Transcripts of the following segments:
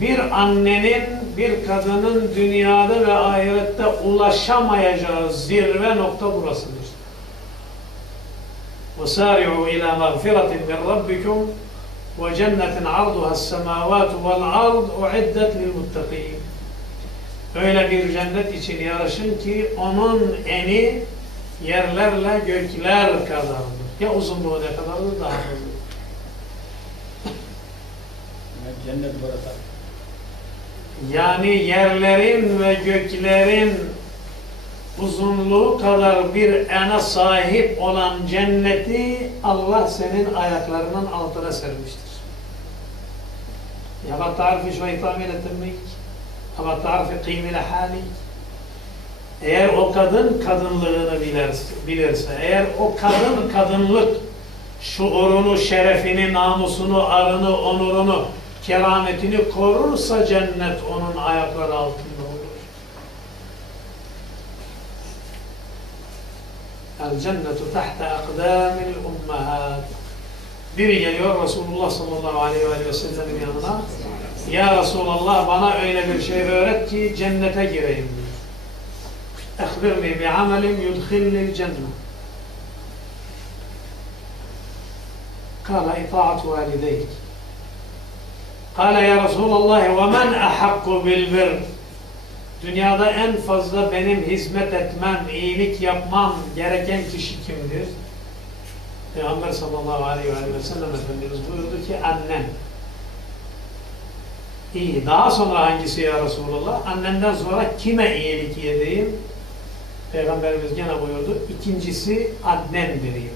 bir annenin, bir kadının dünyada ve ahirette ulaşamayacağı zirve nokta burasıdır. وَسَارِعُوا إِلَى مَغْفِرَةٍ مِنْ رَبِّكُمْ وَجَنَّةٍ عَرْضُهَا السَّمَاوَاتُ وَالْأَرْضُ اُعِدَّتْ لِلْمُتَّقِينَ Öyle bir cennet için yarışın ki onun eni yerlerle gökler kadardır. Ya uzunluğu ne kadardır daha fazla. Yani cennet burada. Yani yerlerin ve göklerin uzunluğu kadar bir ene sahip olan cenneti Allah senin ayaklarının altına sermiştir. Ya bak tarifi tahmin ettirmek. Ama tarifi kıymile hali. Eğer o kadın kadınlığını bilirse, bilirse, eğer o kadın kadınlık şuurunu, şerefini, namusunu, arını, onurunu, kerametini korursa cennet onun ayakları altında olur. El cennetu tahta akdamil ummahat. Biri geliyor Resulullah sallallahu aleyhi ve sellem'in yanına. Ya Resulallah bana öyle bir şey öğret ki cennete gireyim diyor. Ehbirni bi amelin yudkhilni cennet. Kala itaat valideyk. Kale ya Resulallah ve men ahakku bil bir. Dünyada en fazla benim hizmet etmem, iyilik yapmam gereken kişi kimdir? Peygamber sallallahu aleyhi ve sellem Efendimiz buyurdu ki annen. İyi. Daha sonra hangisi ya Resulallah? Annenden sonra kime iyilik edeyim? Peygamberimiz gene buyurdu. İkincisi annendir ya.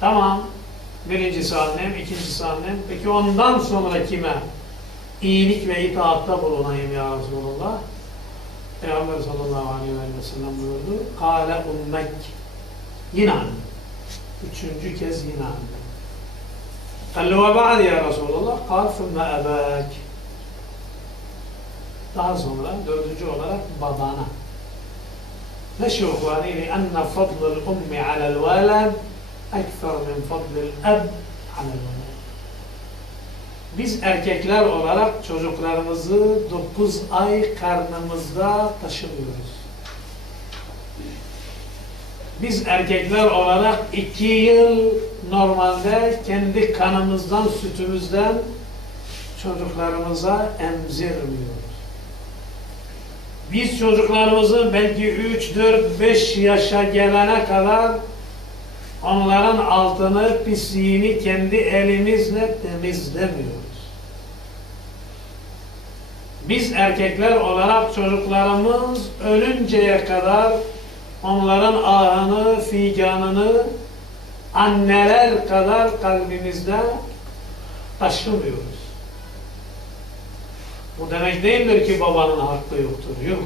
Tamam. Birincisi annem, ikincisi annem. Peki ondan sonra kime? İyilik ve itaatta bulunayım ya Resulullah. Peygamber sallallahu aleyhi ve sellem buyurdu. Kale ummek. Yine annem. Üçüncü kez yine annem. Kalle ve ba'di ya Resulullah. Kal thumme ebek. Daha sonra dördüncü olarak babana. Ne şuhvani li enne fadlul ummi alel veled Ekser min fadlil eb alel Biz erkekler olarak çocuklarımızı 9 ay karnımızda taşımıyoruz. Biz erkekler olarak 2 yıl normalde kendi kanımızdan, sütümüzden çocuklarımıza emzirmiyoruz. Biz çocuklarımızı belki 3, 4, 5 yaşa gelene kadar onların altını, pisliğini kendi elimizle temizlemiyoruz. Biz erkekler olarak çocuklarımız ölünceye kadar onların ahını, figanını anneler kadar kalbimizde taşımıyoruz. Bu demek değildir ki babanın hakkı yoktur. Yok.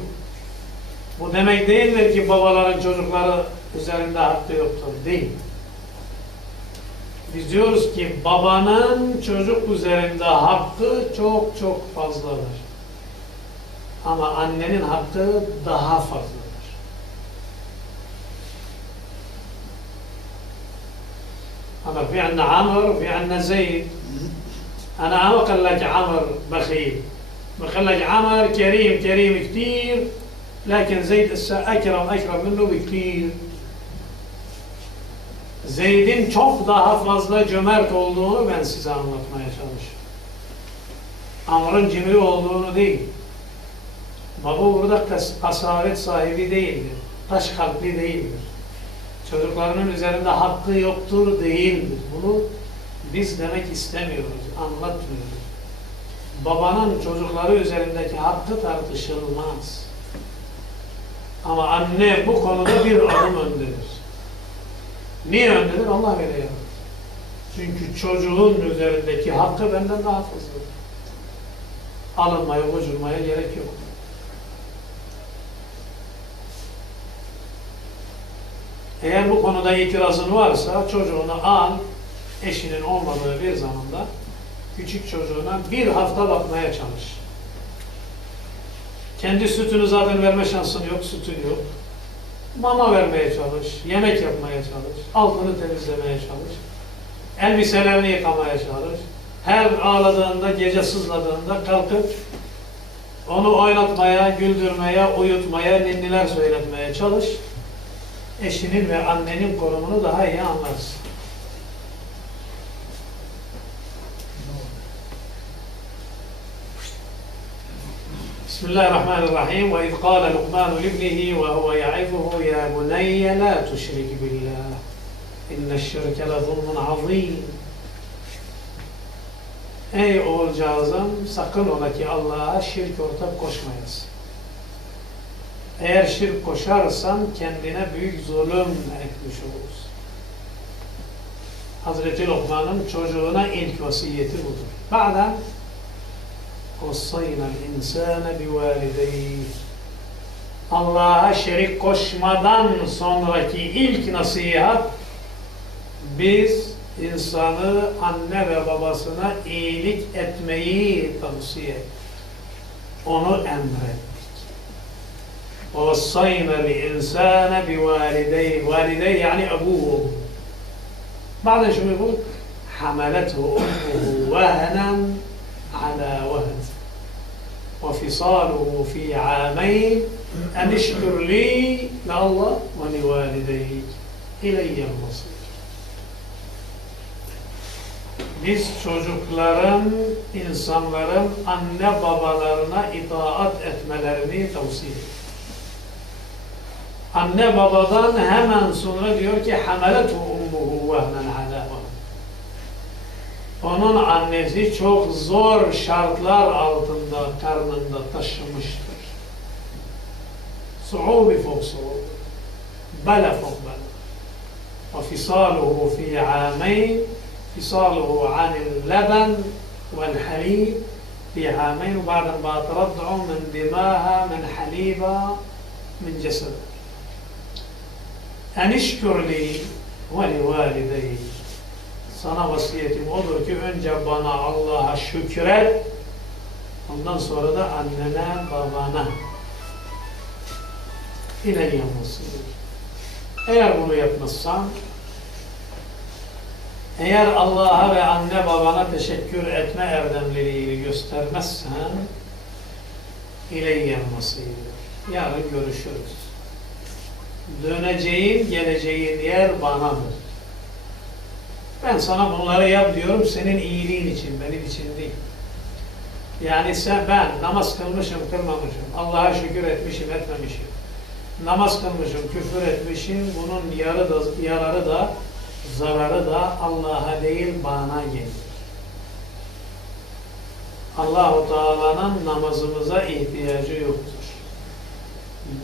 Bu demek değildir ki babaların çocukları üzerinde hakkı yoktur. Değil. Biz diyoruz ki babanın çocuk üzerinde hakkı çok çok fazladır. Ama annenin hakkı daha fazladır. أما في عندنا عمر وفي عندنا زيد أنا ما قال لك عمر بخيل قال لك عمر كريم كريم كثير لكن زيد أكرم أكرم منه بكثير Zeyd'in çok daha fazla cömert olduğunu ben size anlatmaya çalışıyorum. Amr'ın cimri olduğunu değil. Baba burada kas kasavet sahibi değildir. Taş kalpli değildir. Çocuklarının üzerinde hakkı yoktur değildir. Bunu biz demek istemiyoruz, anlatmıyoruz. Babanın çocukları üzerindeki hakkı tartışılmaz. Ama anne bu konuda bir adım öndedir. Niye öndedir? Allah veriyor. Çünkü çocuğun üzerindeki hakkı benden daha fazladır. Alınmaya, gocurmaya gerek yok. Eğer bu konuda itirazın varsa çocuğunu al, eşinin olmadığı bir zamanda küçük çocuğuna bir hafta bakmaya çalış. Kendi sütünü zaten verme şansın yok, sütün yok. Mama vermeye çalış, yemek yapmaya çalış, altını temizlemeye çalış, elbiselerini yıkamaya çalış. her ağladığında, gece sızladığında kalkıp onu oynatmaya, güldürmeye, uyutmaya, ninniler söyletmeye çalış. Eşinin ve annenin konumunu daha iyi anlarsın. بسم الله الرحمن الرحيم وإذ قال لقمان لابنه وهو يعظه يا بني لا تشرك بالله إن الشرك لظلم عظيم Ey oğulcağızım sakın ola ki Allah'a şirk ortak koşmayasın. Eğer şirk koşarsan kendine büyük zulüm etmiş olursun. Hazreti Lokman'ın çocuğuna ilk vasiyeti budur. Ba'den وَصَّيْنَا الْاِنْسَانَ بِوَالِدَيْهِ Allah'a şerik koşmadan sonraki ilk nasihat biz insanı anne ve babasına iyilik etmeyi tavsiye ettik. Onu emrettik. وَوَصَّيْنَا الْاِنْسَانَ بِوَالِدَيْهِ Validey yani ebuhu. بعد شو يقول حملته أمه وهنا على وهن وفصاله في عامين أن اشكر لي لله ولوالديك إلي المصير Biz çocukların, insanların anne babalarına itaat etmelerini tavsiye ediyoruz. Anne babadan hemen sonra diyor ki hamaletu ummuhu vehnen ala. Onun annesi çok zor şartlar altında karnında taşımıştır. Suubi fok suubi. Bela fok bela. وفصاله في عامين فصاله عن اللبن والحليب في عامين وبعد ما ترضعه من دماها من حليبها من جسده أن اشكر لي ولوالديك sana vasiyetim odur ki önce bana Allah'a şükret ondan sonra da annene babana ileyye musir. Eğer bunu yapmazsan eğer Allah'a ve anne babana teşekkür etme erdemliliğini göstermezsen ileyye musir. Yarın görüşürüz. Döneceğin, geleceğin yer banadır. Ben sana bunları yap diyorum senin iyiliğin için, benim için değil. Yani sen ben namaz kılmışım, kılmamışım, Allah'a şükür etmişim, etmemişim. Namaz kılmışım, küfür etmişim, bunun yarı da, yararı da, zararı da Allah'a değil bana gelir. Allahu Teala'nın namazımıza ihtiyacı yoktur.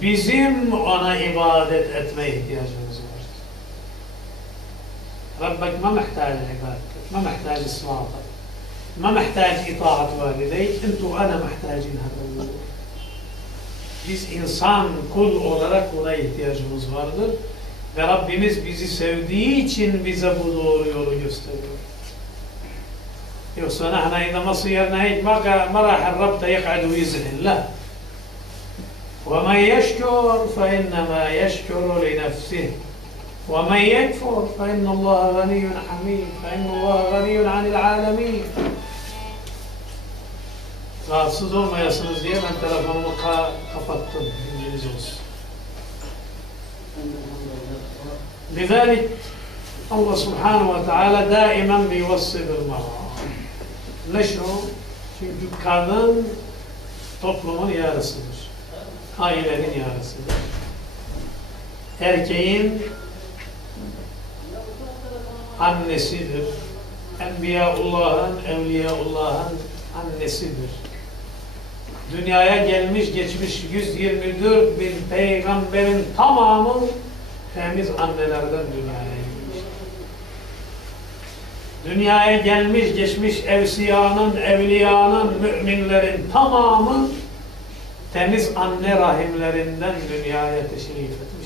Bizim ona ibadet etme ihtiyacımız var. ربك ما محتاج عبادتك ما محتاج صلاتك ما محتاج إطاعة والديك أنت وأنا محتاجين هذا الموضوع biz insan, kul olarak buna ihtiyacımız vardır. Ve Rabbimiz bizi sevdiği için bize bu doğru yolu gösteriyor. Yoksa nahna ما ما راح الرب يقعد ويزعل لا ومن يشكر فإنما يشكر لنفسه ومن يكفر فإن الله غني حميد فإن الله غني عن العالمين rahatsız olmayasınız diye ben telefonumu ka kapattım. İngiliz olsun. لذلك الله سبحانه وتعالى دائما بيوصي بالمرأة ليش هو؟ Çünkü kadın toplumun yarısıdır. Ailenin yarısıdır. Erkeğin annesidir. Enbiyaullah'ın, Evliyaullah'ın annesidir. Dünyaya gelmiş geçmiş 124 bin peygamberin tamamı temiz annelerden dünyaya gelmiş. Dünyaya gelmiş geçmiş evsiyanın, evliyanın, müminlerin tamamı temiz anne rahimlerinden dünyaya teşrif etmiş.